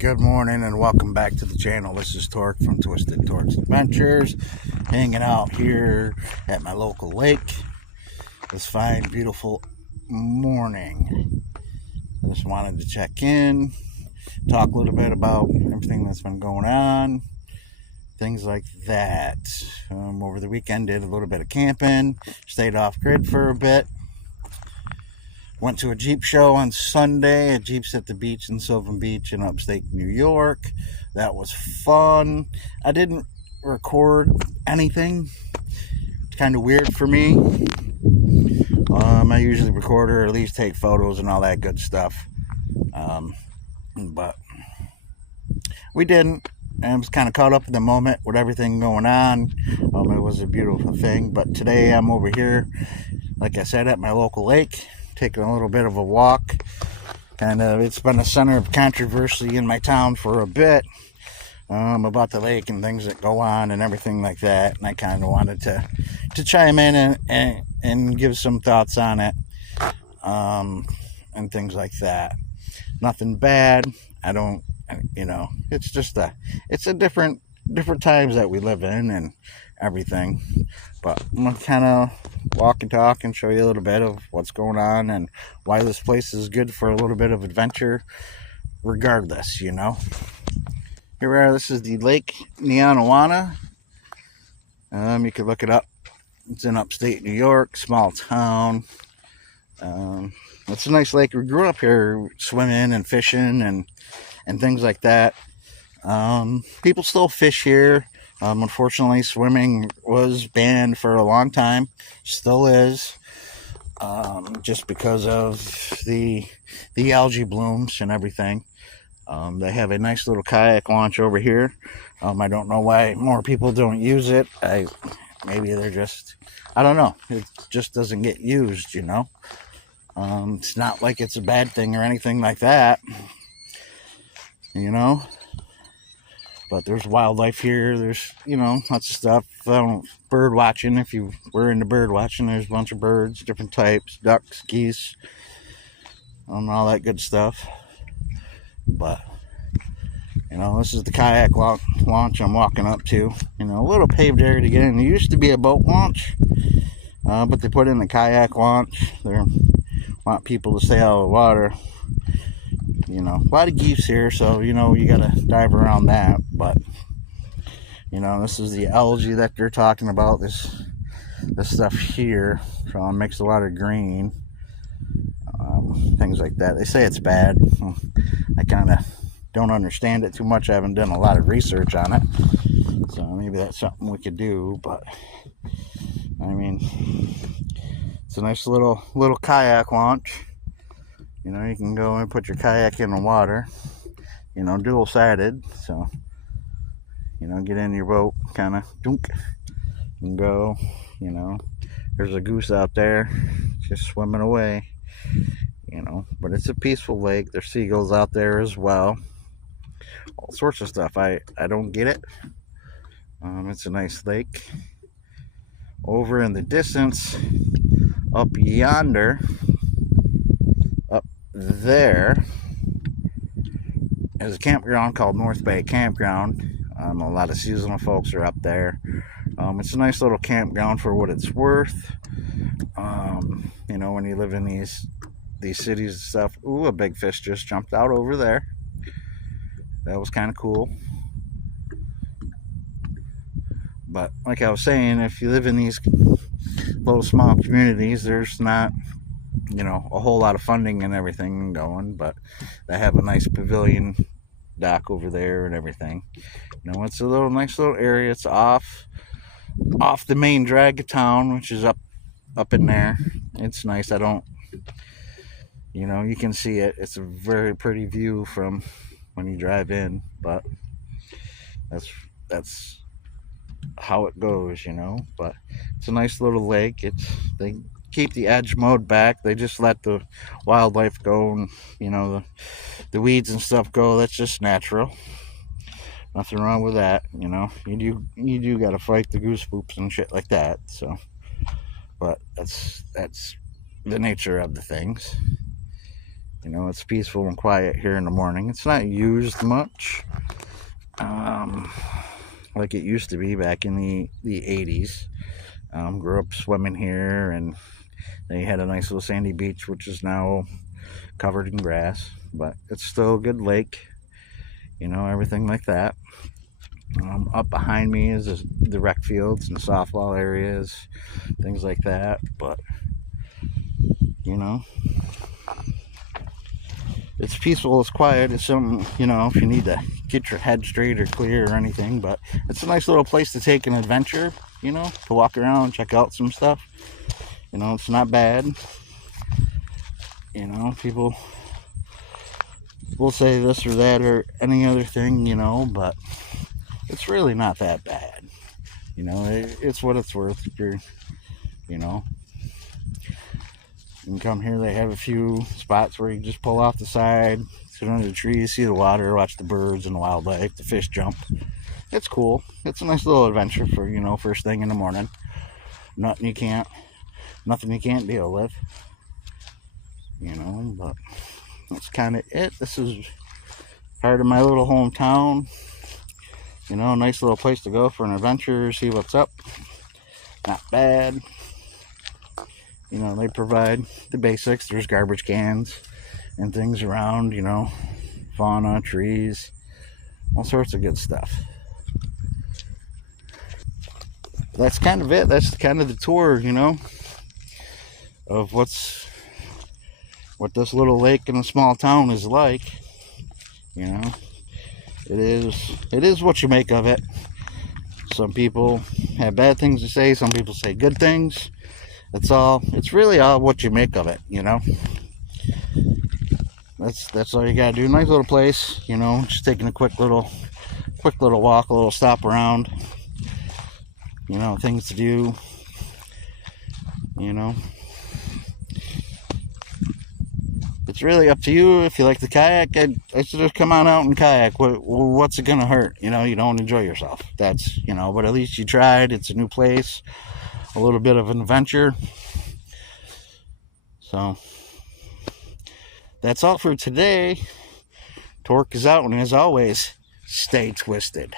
Good morning and welcome back to the channel. This is Torque from Twisted Torque's Adventures, hanging out here at my local lake this fine, beautiful morning. I just wanted to check in, talk a little bit about everything that's been going on, things like that. Over the weekend, did a little bit of camping, stayed off grid for a bit. Went to a Jeep show on Sunday at Jeeps at the Beach in Sylvan Beach in upstate New York. That was fun. I didn't record anything. It's kind of weird for me. I usually record or at least take photos and all that good stuff. But we didn't. I was kind of caught up in the moment with everything going on. It was a beautiful thing. But today I'm over here, like I said, at my local lake, taking a little bit of a walk. It's been a center of controversy in my town for a bit, about the lake and things that go on and everything like that, and I kind of wanted to chime in and give some thoughts on it, and things like that. Nothing bad. I don't, it's just it's a different times that we live in and everything. But I'm gonna kind of walk and talk and show you a little bit of what's going on and why this place is good for a little bit of adventure regardless. Here we are. This is the lake.A. You could look it up. It's in upstate New York, small town. It's a nice lake. We grew up here swimming and fishing and things like that. People still fish here. Unfortunately, swimming was banned for a long time, still is, just because of the algae blooms and everything. They have a nice little kayak launch over here. I don't know why more people don't use it. Maybe they're just, I don't know. It just doesn't get used, It's not like it's a bad thing or anything like that, But there's wildlife here. There's, lots of stuff. Bird watching. If you were into bird watching, there's a bunch of birds, different types, ducks, geese, all that good stuff. But, this is the kayak launch I'm walking up to. A little paved area to get in. There used to be a boat launch, but they put in the kayak launch. They want people to stay out of the water. A lot of geese here, so you gotta dive around that. But this is the algae that they're talking about. This stuff here, so it makes a lot of green, things like that. They say it's bad. I kind of don't understand it too much. I haven't done a lot of research on it, so maybe that's something we could do. But it's a nice little kayak launch. You can go and put your kayak in the water, dual-sided, so, get in your boat, kind of, dunk, and go, there's a goose out there, just swimming away, but it's a peaceful lake. There's seagulls out there as well, all sorts of stuff. I don't get it. It's a nice lake. Over in the distance, up yonder, there is a campground called North Bay Campground. A lot of seasonal folks are up there. It's a nice little campground for what it's worth. When you live in these cities and stuff. Ooh, a big fish just jumped out over there. That was kind of cool. But like I was saying, if you live in these little small communities, there's not a whole lot of funding and everything going, but they have a nice pavilion dock over there and everything. It's a nice little area. It's off the main drag of town, which is up in there. It's nice. You can see it. It's a very pretty view from when you drive in, but that's how it goes, but it's a nice little lake. They keep the edge mowed back. They just let the wildlife go and the weeds and stuff go. That's just natural. Nothing wrong with that. You do got to fight the goose poops and shit like that. So, but that's the nature of the things. You know, it's peaceful and quiet here in the morning. It's not used much like it used to be back in the 80s. Grew up swimming here, and they had a nice little sandy beach, which is now covered in grass, but it's still a good lake, you know, everything like that. Up behind me is the rec fields and softball areas, things like that. But, you know, it's peaceful, it's quiet, it's something, you know, if you need to get your head straight or clear or anything. But it's a nice little place to take an adventure, you know, to walk around, check out some stuff. You know, it's not bad. You know, people will say this or that or any other thing, you know, but it's really not that bad. You know, it's what it's worth. If you're, you know, you can come here. They have a few spots where you can just pull off the side, sit under the trees, see the water, watch the birds and the wildlife, the fish jump. It's cool. It's a nice little adventure for, you know, first thing in the morning. Nothing you can't deal with. You know, but that's kind of it. This is part of my little hometown. You know, nice little place to go for an adventure, see what's up. Not bad. You know, they provide the basics. There's garbage cans and things around, you know, fauna, trees, all sorts of good stuff. That's kind of it. That's kind of the tour, you know, of what this little lake in a small town is like. You know, it is what you make of it. Some people have bad things to say, some people say good things. It's really all what you make of it, you know. That's all you gotta do. Nice little place, you know, just taking a quick little walk, a little stop around, you know, things to do, you know. It's really up to you. If you like the kayak, I should just come on out and kayak. What's it gonna hurt? You know, you don't enjoy yourself. That's, you know, but at least you tried. It's a new place, a little bit of an adventure. So that's all for today. Torque is out, and as always, stay twisted.